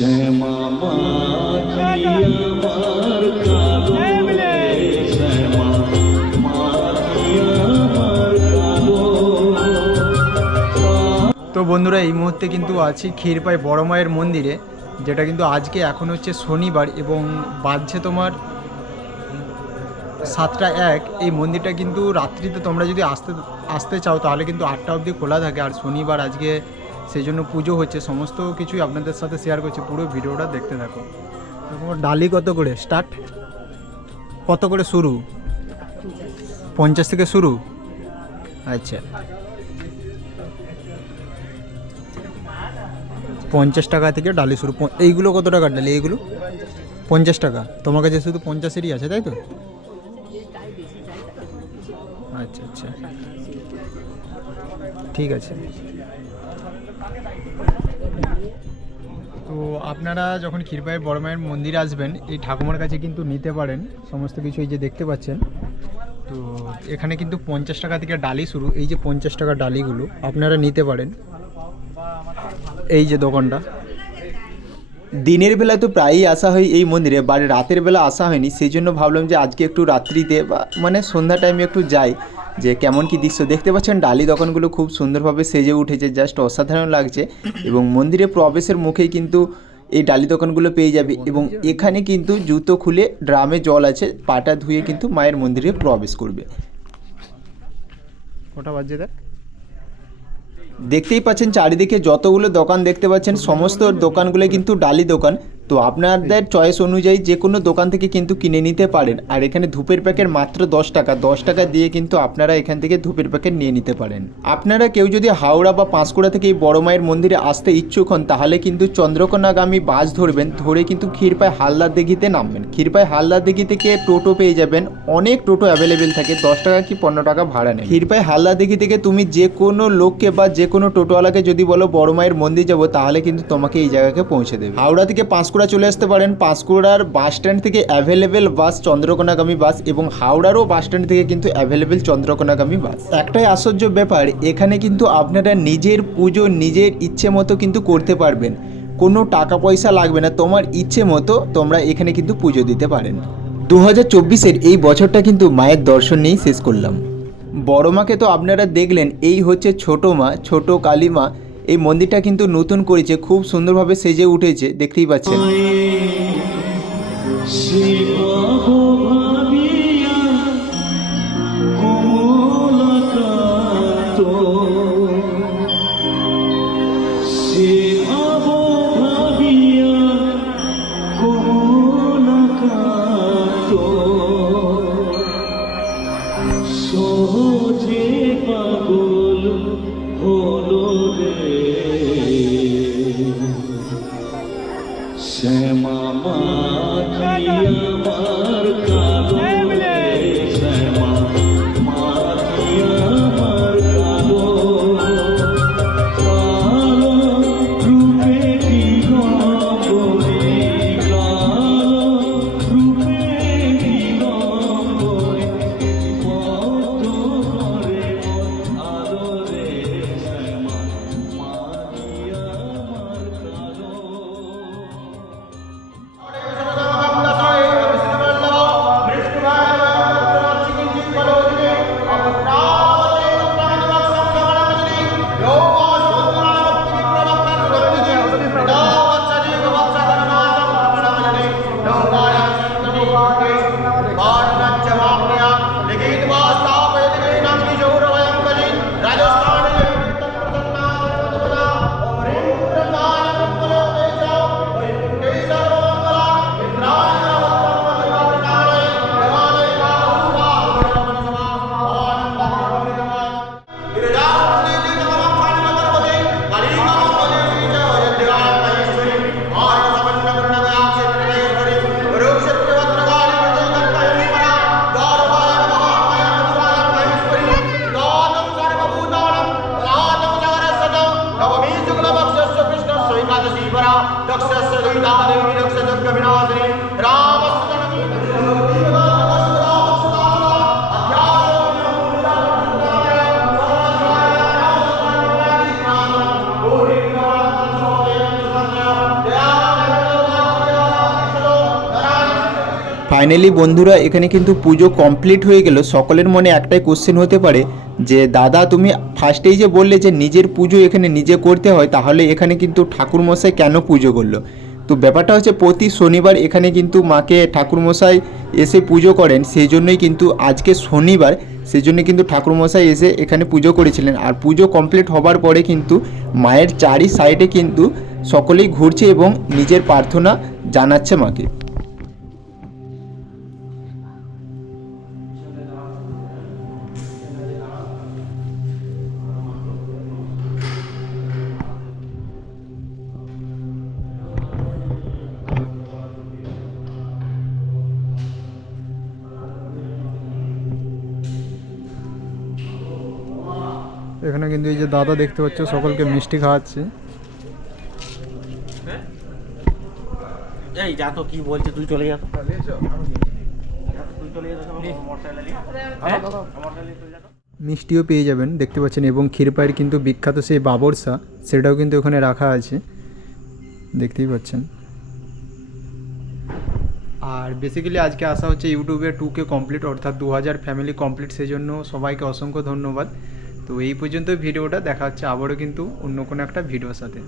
শ্যামা মাখি আমার কালো, শ্যামা মাখি আমার কালো। তো বন্ধুরা এই মুহূর্তে কিন্তু আছি ক্ষীরপাই বড় মায়ের মন্দিরে, যেটা কিন্তু আজকে এখন হচ্ছে শনিবার এবং বাজছে তোমার 7টা 1। এই মন্দিরটা কিন্তু রাত্রিতে তোমরা যদি আসতে চাও তাহলে কিন্তু 8টা অবধি খোলা থাকে। আর শনিবার আজকে সেই জন্য পুজো হচ্ছে, সমস্ত কিছুই আপনাদের সাথে শেয়ার করছি, পুরো ভিডিওটা দেখতে থাকো। তোমার ডালি কত করে স্টার্ট, কত করে শুরু? 50 থেকে শুরু। আচ্ছা 50 টাকা থেকে ডালি শুরু। এইগুলো কত টাকা ডালি? এইগুলো 50 টাকা। তোমার কাছে শুধু 50-এরই আছে তাই তো? আচ্ছা আচ্ছা ঠিক আছে। তো আপনারা যখন ক্ষীরপাই বড় মায়ের মন্দিরে আসবেন এই ঠাকুমার কাছে কিন্তু নিতে পারেন সমস্ত কিছু, এই যে দেখতে পাচ্ছেন। তো এখানে কিন্তু 50 টাকা থেকে ডালি শুরু। এই যে 50 টাকা ডালিগুলো আপনারা নিতে পারেন, এই যে দোকানটা। দিনের বেলা তো প্রায়ই আসা হয় এই মন্দিরে, বাট রাতের বেলা আসা হয়নি, সেই জন্য ভাবলাম যে আজকে একটু রাত্রিতে বা মানে সন্ধ্যা টাইমে একটু যাই, যে কেমন কি দৃশ্য। দেখতে পাচ্ছেন ডালি দোকানগুলো খুব সুন্দরভাবে সেজে উঠেছে, জাস্ট অসাধারণ লাগছে। এবং মন্দিরে প্রবেশের মুখেই কিন্তু এই ডালি দোকানগুলো পেয়ে যাবে। এবং এখানে কিন্তু জুতো খুলে ড্রামে জল আছে, পাটা ধুয়ে কিন্তু মায়ের মন্দিরে প্রবেশ করবে। কটা বাজে দেখ? দেখতেই পাচ্ছেন চারিদিকে যতগুলো দোকান দেখতে পাচ্ছেন সমস্ত দোকানগুলো কিন্তু ডালি দোকান। তো আপনাদের চয়েস অনুযায়ী যে কোনো দোকান থেকে কিন্তু কিনে নিতে পারেন। আর এখানে ধূপের প্যাকেট মাত্র 10 টাকা, 10 টাকা দিয়ে কিন্তু আপনারা এখান থেকে ধূপের প্যাকেট নিয়ে নিতে পারেন। আপনারা কেউ যদি হাওড়া বা পাঁশকুড়া থেকে এই বড় মায়ের মন্দিরে আসতে ইচ্ছুক হন তাহলে কিন্তু চন্দ্রকোনাগামী বাস ধরবেন, ধরে কিন্তু ক্ষীরপাই হালদার দিঘিতে নামবেন। ক্ষীরপাই হালদার দিঘি থেকে টোটো পেয়ে যাবেন, অনেক টোটো অ্যাভেলেবেল থাকে, 10 টাকা কি 15 টাকা ভাড়া নেয়। ক্ষীরপাই হালদার দিঘি থেকে তুমি যে কোনো লোককে বা যে কোনো টোটোওয়ালাকে যদি বলো বড় মায়ের মন্দির যাবো তাহলে কিন্তু তোমাকে এই জায়গাকে পৌঁছে দেবে। হাওড়া থেকে পাঁশকুড়া চলে আসতে পারেন, পাঁশকুড়ার বাস স্ট্যান্ড থেকে অ্যাভেলেবেল বাস চন্দ্রকোনাগামী বাস, এবং হাওড়ারও বাস স্ট্যান্ড থেকে কিন্তু অ্যাভেলেবেল চন্দ্রকোনাগামী বাস। একটাই আশ্চর্য ব্যাপার, এখানে কিন্তু আপনারা নিজের পুজো নিজের ইচ্ছে মতো কিন্তু করতে পারবেন, কোনো টাকা পয়সা লাগবে না, তোমার ইচ্ছে মতো তোমরা এখানে কিন্তু পুজো দিতে পারেন। 2024-এর এই বছরটা কিন্তু মায়ের দর্শন নিয়েই শেষ করলাম। বড় মাকে তো আপনারা দেখলেন, এই হচ্ছে ছোট মা, ছোট কালী মা। এই মন্দিরটা কিন্তু নতুন করেছে, খুব সুন্দরভাবে সেজে উঠেছে, দেখতেই পাচ্ছেন। সোজে পাগল হলো রে শ্যামা মাখি আমার কালো, শ্যামা মাখি আমার কালো। কালো রূপে দিগম্বরে, কালো রূপে দিগম্বরে কত করে আলো রে শ্যামা মাখি আমার কালো। ফাইনালি বন্ধুরা এখানে কিন্তু পুজো কমপ্লিট হয়ে গেল। সকলের মনে একটাই কোশ্চেন হতে পারে যে দাদা তুমি ফার্স্টেই যে বললে যে নিজের পুজো এখানে নিজে করতে হয়, তাহলে এখানে কিন্তু ঠাকুরমশাই কেন পুজো করলো? তো ব্যাপারটা হচ্ছে প্রতি শনিবার এখানে কিন্তু মাকে ঠাকুরমশাই এসে পুজো করেন, সেই জন্যই কিন্তু আজকে শনিবার, সেই জন্য কিন্তু ঠাকুরমশাই এসে এখানে পুজো করেছিলেন। আর পুজো কমপ্লিট হবার পরে কিন্তু মায়ের চারি সাইডে কিন্তু সকলেই ঘুরছে এবং নিজের প্রার্থনা জানাচ্ছে মাকে। এখানে কিন্তু এই যে দাদা দেখতে পাচ্ছ সকলকে মিষ্টি খাওয়াচ্ছে। এই যা তো কি বলছে, তুই চলে যা তো। তুই চলে যা তো, মোটরসাইকেল নিয়ে। হ্যাঁ মোটরসাইকেল নিয়ে চলে যা তো। মিষ্টিও পেয়ে যাবেন দেখতে পাচ্ছেন, এবং ক্ষীরপাইয়ের কিন্তু বিখ্যাত সেই বাবরসা সেটাও কিন্তু ওখানে রাখা আছে, দেখতেই পাচ্ছেন। আর বেসিক্যালি আজকে আসা হচ্ছে ইউটিউবে 2K কমপ্লিট, অর্থাৎ 2000 ফ্যামিলি কমপ্লিট, সেই জন্য সবাইকে অসংখ্য ধন্যবাদ। তো এই পর্যন্ত ভিডিওটা দেখা হচ্ছে আবারও কিন্তু অন্য কোনো একটা ভিডিওর সাথে।